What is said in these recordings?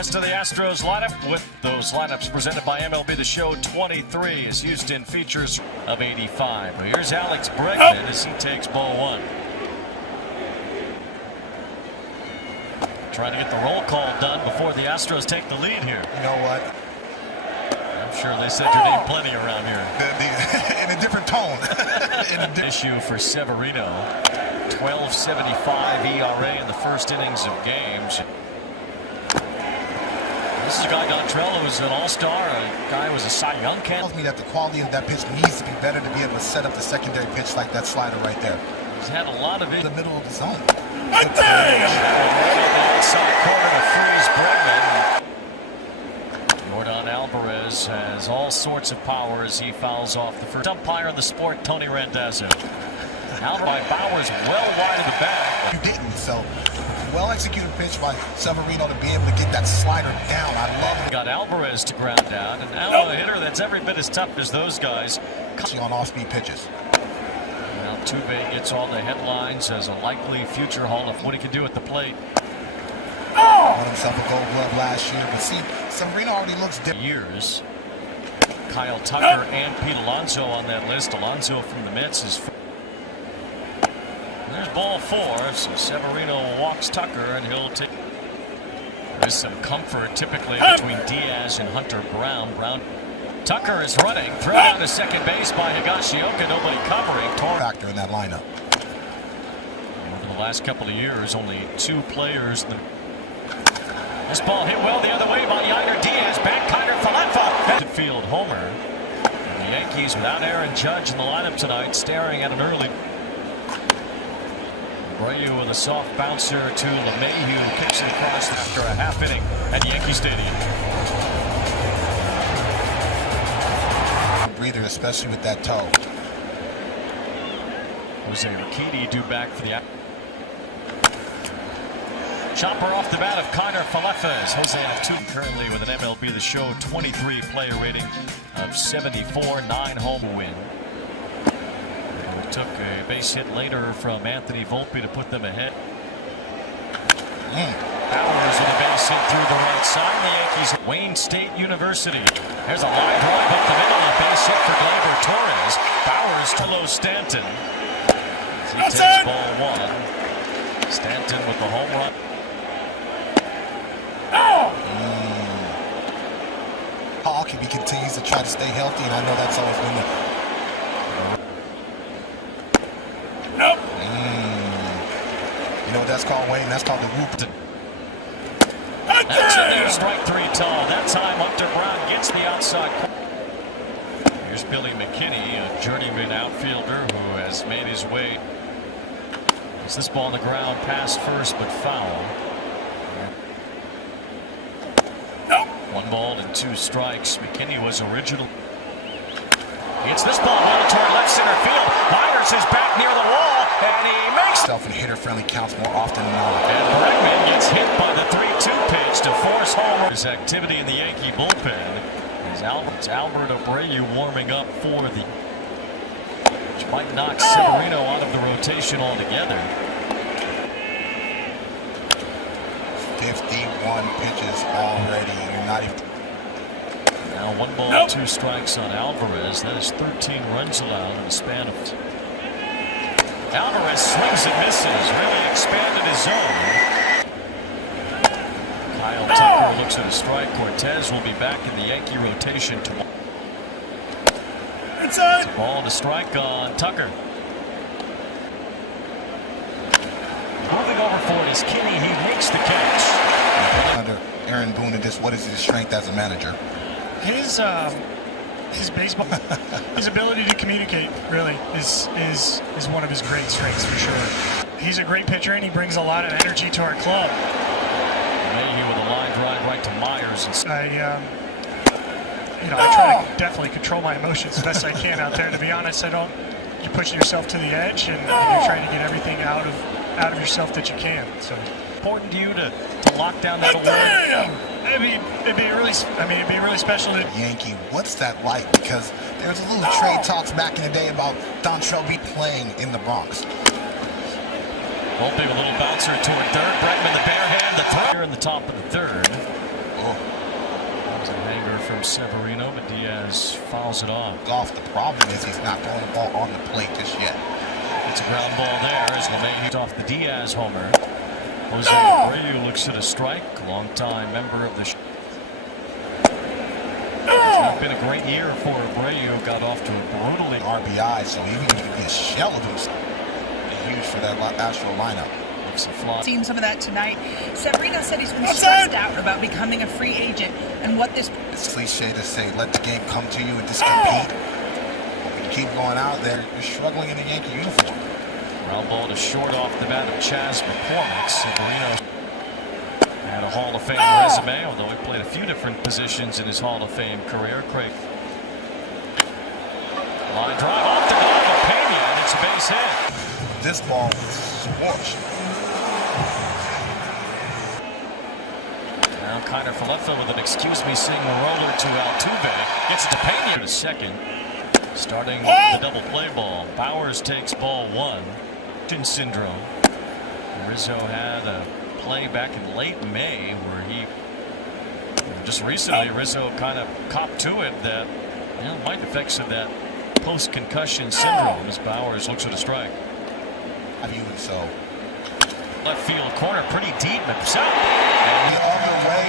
Rest of the Astros lineup with those lineups presented by MLB The Show 23 as Houston features of 85. Well, here's Alex Bregman as he takes ball one. Trying to get the roll call done before the Astros take the lead here. You know what? I'm sure they said your name plenty around here. In a different tone. Issue for Severino. 12.75 ERA in the first innings of games. This is a guy, Dontrell, who was an all-star, a guy who was a Cy Young candidate. Tells me that the quality of that pitch needs to be better to be able to set up the secondary pitch like that slider right there. He's had a lot of it. In the middle of the zone. Right there! Outside corner to freeze Bregman. Jordan Alvarez has all sorts of power as he fouls off the first. Umpire in the sport, Tony Randazzo. Out by Bowers, well wide of the bag. You didn't, so well-executed pitch by Severino to be able to get that slider down. I love it. Got Alvarez to ground down, and now a hitter that's every bit as tough as those guys. On off-speed pitches. Now Tuve gets all the headlines as a likely future Hall of what he can do at the plate. Won himself a Gold Glove last year, but see, Severino already looks different. Years. Kyle Tucker and Pete Alonso on that list. Alonso from the Mets is. There's ball four, so Severino walks Tucker, and he'll take. There's some comfort typically between Diaz and Hunter Brown. Tucker is running, thrown down to second base by Higashioka, nobody covering. Factor in that lineup. Over the last couple of years, only two players. This ball hit well the other way by Yainer Diaz. Back Kiner Falefa. Field homer. And the Yankees without Aaron Judge in the lineup tonight, staring at an early. Abreu with a soft bouncer to LeMahieu, kicks it across after a half inning at Yankee Stadium. Breather, especially with that toe. Jose Urquidy due back for the chopper off the bat of Kiner Falefa as Jose Altuve currently with an MLB The Show 23 player rating of 74, 9 home win. Took a base hit later from Anthony Volpe to put them ahead. Bowers with a base hit through the right side. The Yankees, Wayne State University. There's a line drive up the middle. A base hit for Gleyber Torres. Bowers to Lo Stanton. He takes ball one. Stanton with the home run. Hawk, if he continues to try to stay healthy, and I know that's always been the. You know what that's called, Wayne? That's called the whoop. That's a new strike three tall. That time Hunter Brown gets the outside corner. Here's Billy McKinney, a journeyman outfielder who has made his way. It's this ball on the ground past first but foul. 1 ball and 2 strikes. McKinney was original. It's this ball on toward left center field. Myers is back near the wall, and he makes self and hitter-friendly counts more often than not. And Bregman gets hit by the 3-2 pitch to force home. His activity in the Yankee bullpen is Albert Abreu warming up for the, which might knock Severino out of the rotation altogether. 51 pitches already. You're not even. Now 1 ball, 2 strikes on Alvarez. That is 13 runs allowed in the span of. Alvarez swings and misses. Really expanded his zone. Kyle Tucker looks at a strike. Cortez will be back in the Yankee rotation tomorrow. Inside. Ball to strike on Tucker. Moving over for it is Kinney. He makes the catch. Under Aaron Boone, and just what is his strength as a manager? His baseball, his ability to communicate really is one of his great strengths for sure. He's a great pitcher and he brings a lot of energy to our club. Mayhew with a line drive right to Myers. I try to definitely control my emotions as best I can out there. To be honest, you're pushing yourself to the edge and you're trying to get everything out of yourself that you can. So important to you to lock down that award. It'd be really special to Yankee. What's that like? Because there's a little trade talks back in the day about Dontrell be playing in the Bronx. Volpe with a little bouncer toward third. Bregman the bare hand, the throw in the top of the third. from Severino, but Diaz fouls it off. The problem is he's not throwing the ball on the plate just yet. It's a ground ball there as LeMay off the Diaz homer. Jose Abreu looks at a strike. Longtime member of the It's not been a great year for Abreu. Got off to a brutally RBI, so even if he can be a shell of himself, be huge for that Astro lineup. Seen some of that tonight. Severino said he's been stressed out about becoming a free agent and what this. It's cliche to say, let the game come to you and just compete. But when you keep going out there, you're struggling in a Yankee uniform. Ground ball to short off the bat of Chas McCormick. Severino had a Hall of Fame resume, although he played a few different positions in his Hall of Fame career. Craig. Line drive off the glove of Pena, and it's a base hit. This ball was scorched. Now Kiner for left field with an excuse me seeing the roller to Altuve. Gets it to Pena to second. Starting the double play ball. Bowers takes ball one. Syndrome. Rizzo had a play back in late May where he just recently Rizzo kind of copped to it that might effects of that post-concussion syndrome as Bowers looks at a strike. I view it so. Left field corner pretty deep. The other way.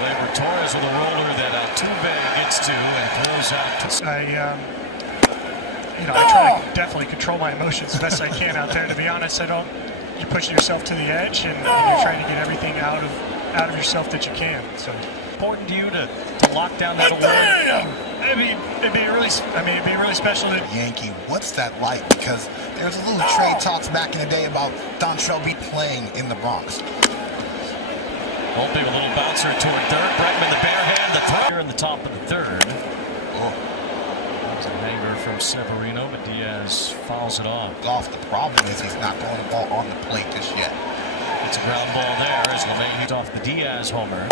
Gleyber Torres with a roller that Altuve gets to and throws out to. I try to definitely control my emotions as best I can out there. To be honest, you're pushing yourself to the edge and you're trying to get everything out of yourself that you can. So important to you to lock down that award. It'd be really special to Yankee. What's that like? Because there was a little trade talks back in the day about Dontrelle playing in the Bronx. Volpe a little bouncer toward third. Bregman the bare hand, the throw in the top of the third. That was a hanger from Severino, but Diaz fouls it off. The problem is he's not throwing the ball on the plate just yet. It's a ground ball there as LeMay off the Diaz homer.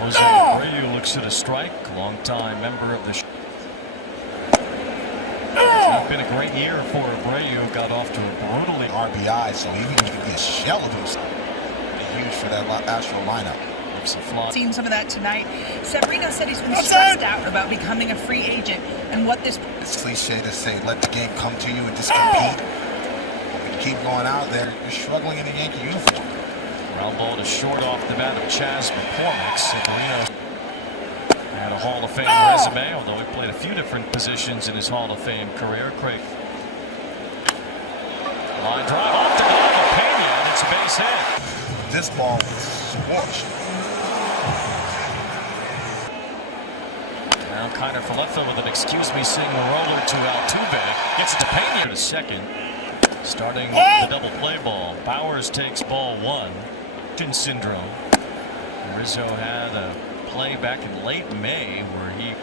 Jose Abreu looks at a strike. Longtime member of the It's not been a great year for Abreu. Got off to a brutally RBI, so even if he can be a shell of himself, be huge for that Astro lineup. Seen some of that tonight. Severino said he's been stressed out about becoming a free agent and what this. It's cliche to say, let the game come to you and just compete. But when you keep going out there, you're struggling in a Yankee uniform. Ground ball to short off the bat of Chas McCormick. Severino had a Hall of Fame resume, although he played a few different positions in his Hall of Fame career. Craig. Line drive off the glove of Pena, and it's a base hit. This ball was scorched. Now Kiner for left field with an excuse me seeing the roller to Altuve. Gets it to Pena to second. Starting the double play ball. Bowers takes ball one. Syndrome. Rizzo had a play back in late May where he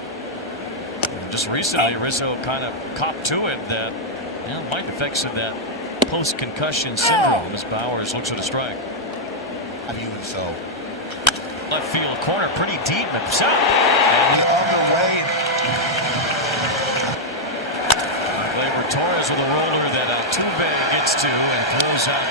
just recently Rizzo kind of copped to it that might effects of that post-concussion syndrome as Bowers looks at a strike. I view it so. Left field corner pretty deep. The other way. Gleyber Torres with a roller that Altuve gets to and throws out.